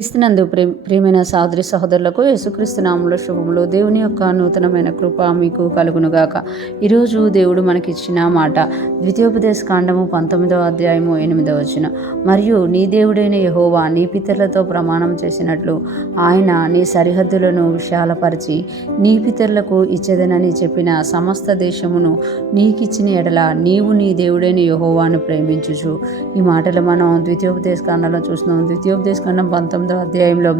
క్రీస్తునందు ప్రియమైన సహోదరి సహోదరులకు యేసుక్రీస్తు నామములో శుభములు. దేవుని యొక్క నూతనమైన కృప మీకు కలుగునుగాక. ఈరోజు దేవుడు మనకిచ్చిన మాట ద్వితీయోపదేశ కాండము 19వ అధ్యాయము 8వ వచనం. మరియు నీ దేవుడైన యెహోవా నీ పితరులతో ప్రమాణం చేసినట్లు ఆయన నీ సరిహద్దులను విశాలపరిచి నీ పితరులకు ఇచ్చేదనని చెప్పిన సమస్త దేశమును నీకిచ్చిన ఎడల నీవు నీ దేవుడైన యెహోవాను ప్రేమించుచు. ఈ మాటలు మనం ద్వితీయోపదేశ కాండంలో చూస్తున్నాం. ద్వితీయోపదేశ కాండం 19వ అధ్యాయంలో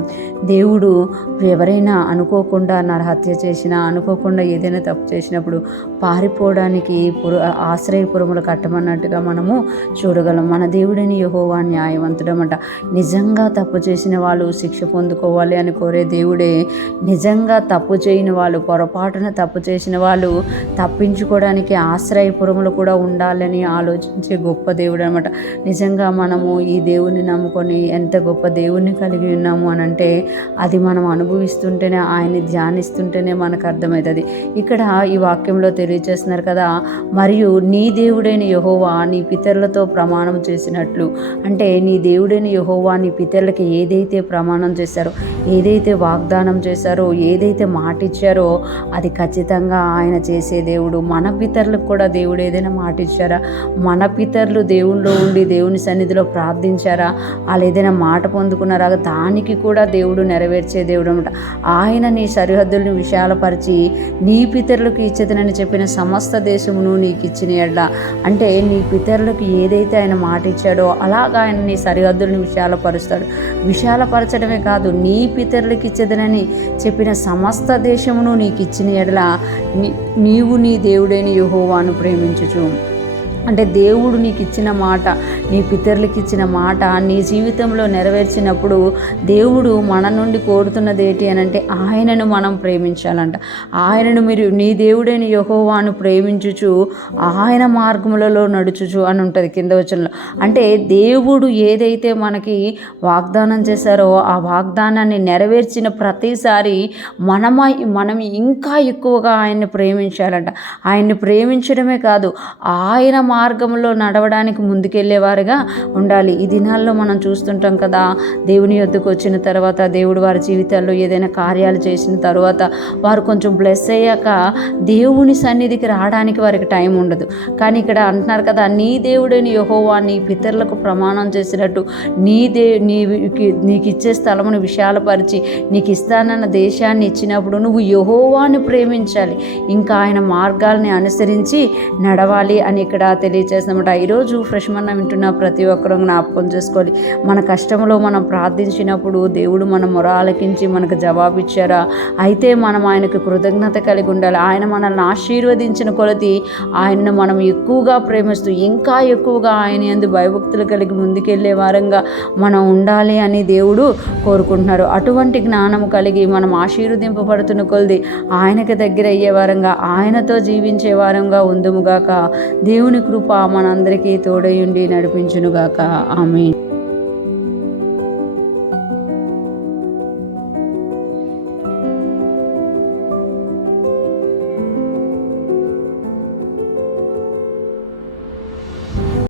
దేవుడు ఎవరైనా అనుకోకుండా నరహత్య చేసినా, అనుకోకుండా ఏదైనా తప్పు చేసినప్పుడు పారిపోవడానికి ఆశ్రయపురములు కట్టమన్నట్టుగా మనము చూడగలం. మన దేవుడిని యెహోవా న్యాయవంతుడమంట. నిజంగా తప్పు చేసిన వాళ్ళు శిక్ష పొందుకోవాలి అని కోరే దేవుడే నిజంగా తప్పు చేయని వాళ్ళు, పొరపాటున తప్పు చేసిన వాళ్ళు తప్పించుకోవడానికి ఆశ్రయపురములు కూడా ఉండాలని ఆలోచించే గొప్ప దేవుడు అనమాట. నిజంగా మనము ఈ దేవుని నమ్ముకొని ఎంత గొప్ప దేవుణ్ణి కలిగి ఉన్నాము అని అంటే అది మనం అనుభవిస్తుంటేనే, ఆయన్ని ధ్యానిస్తుంటేనే మనకు అర్థమవుతుంది. ఇక్కడ ఈ వాక్యంలో తెలియజేస్తున్నారు కదా, మరియు నీ దేవుడైన యెహోవా నీ పితరులతో ప్రమాణం చేసినట్లు. అంటే నీ దేవుడైన యెహోవా నీ పితరులకి ఏదైతే ప్రమాణం చేశారో, ఏదైతే వాగ్దానం చేశారో, ఏదైతే మాట ఇచ్చారో అది ఖచ్చితంగా ఆయన చేసే దేవుడు. మన పితరులకు కూడా దేవుడు ఏదైనా మాట ఇచ్చారా? మన పితరులు దేవునిలో ఉండి దేవుని సన్నిధిలో ప్రార్థించారా? వాళ్ళు ఏదైనా మాట పొందుకున్నారా? దానికి కూడా దేవుడు నెరవేర్చే దేవుడు అనమాట. ఆయన నీ సరిహద్దులను విశాలపరిచి నీ పితరులకు ఇచ్చేదనని చెప్పిన సమస్త దేశమును నీకు ఇచ్చిన ఎడ్ల. అంటే నీ పితరులకు ఏదైతే ఆయన మాట ఇచ్చాడో అలాగా ఆయన నీ సరిహద్దులను విశాలపరుస్తాడు. విశాలపరచడమే కాదు, నీ పితరులకు ఇచ్చేదనని చెప్పిన సమస్త దేశమును నీకు ఇచ్చిన ఎడల నీవు నీ దేవుడైన యెహోవాను ప్రేమించుచు. అంటే దేవుడు నీకు ఇచ్చిన మాట, నీ పితరులకు ఇచ్చిన మాట నీ జీవితంలో నెరవేర్చినప్పుడు దేవుడు మన నుండి కోరుతున్నది ఏంటి అని అంటే ఆయనను మనం ప్రేమించాలంట. ఆయనను మీరు నీ దేవుడైన యెహోవాను ప్రేమించుచు ఆయన మార్గములలో నడుచుచు అని ఉంటుంది కింద వచనంలో. అంటే దేవుడు ఏదైతే మనకి వాగ్దానం చేశారో ఆ వాగ్దానాన్ని నెరవేర్చిన ప్రతిసారి మనం ఇంకా ఎక్కువగా ఆయన్ని ప్రేమించాలంట. ఆయన్ని ప్రేమించడమే కాదు, ఆయన మార్గంలో నడవడానికి ముందుకెళ్ళేవారుగా ఉండాలి. ఈ దినాల్లో మనం చూస్తుంటాం కదా, దేవుని యొద్దకు వచ్చిన తర్వాత దేవుడు వారి జీవితాల్లో ఏదైనా కార్యాలు చేసిన తర్వాత వారు కొంచెం బ్లెస్ అయ్యాక దేవుని సన్నిధికి రావడానికి వారికి టైం ఉండదు. కానీ ఇక్కడ అంటున్నారు కదా, నీ దేవుడైన యెహోవా నీ పితరులకు ప్రమాణం చేసినట్టు నీకు ఇచ్చే స్థలమును విశాలపరిచి నీకు ఇస్తానన్న దేశాన్ని ఇచ్చినప్పుడు నువ్వు యెహోవాను ప్రేమించాలి, ఇంకా ఆయన మార్గాల్ని అనుసరించి నడవాలి అని ఇక్కడ తెలియజేస్తామట. ఈరోజు ఫ్రెష్ మన్నా వింటున్న ప్రతి ఒక్కరూ జ్ఞాపకం చేసుకోవాలి. మన కష్టంలో మనం ప్రార్థించినప్పుడు దేవుడు మన మొర ఆలకించి మనకు జవాబు ఇచ్చారా? అయితే మనం ఆయనకు కృతజ్ఞత కలిగి ఉండాలి. ఆయన మనల్ని ఆశీర్వదించిన కొలది ఆయనను మనం ఎక్కువగా ప్రేమిస్తూ ఇంకా ఎక్కువగా ఆయన యందు భయభక్తులు కలిగి ముందుకెళ్లే వారంగా మనం ఉండాలి అని దేవుడు కోరుకుంటున్నారు. అటువంటి జ్ఞానము కలిగి మనం ఆశీర్వదింపబడుతున్న కొలది ఆయనకు దగ్గర అయ్యే వారంగా, ఆయనతో జీవించే వారంగా ఉందుముగాక. దేవుని కృప మనందరికీ తోడయుండి నడిపించునుగాక. ఆమేన్.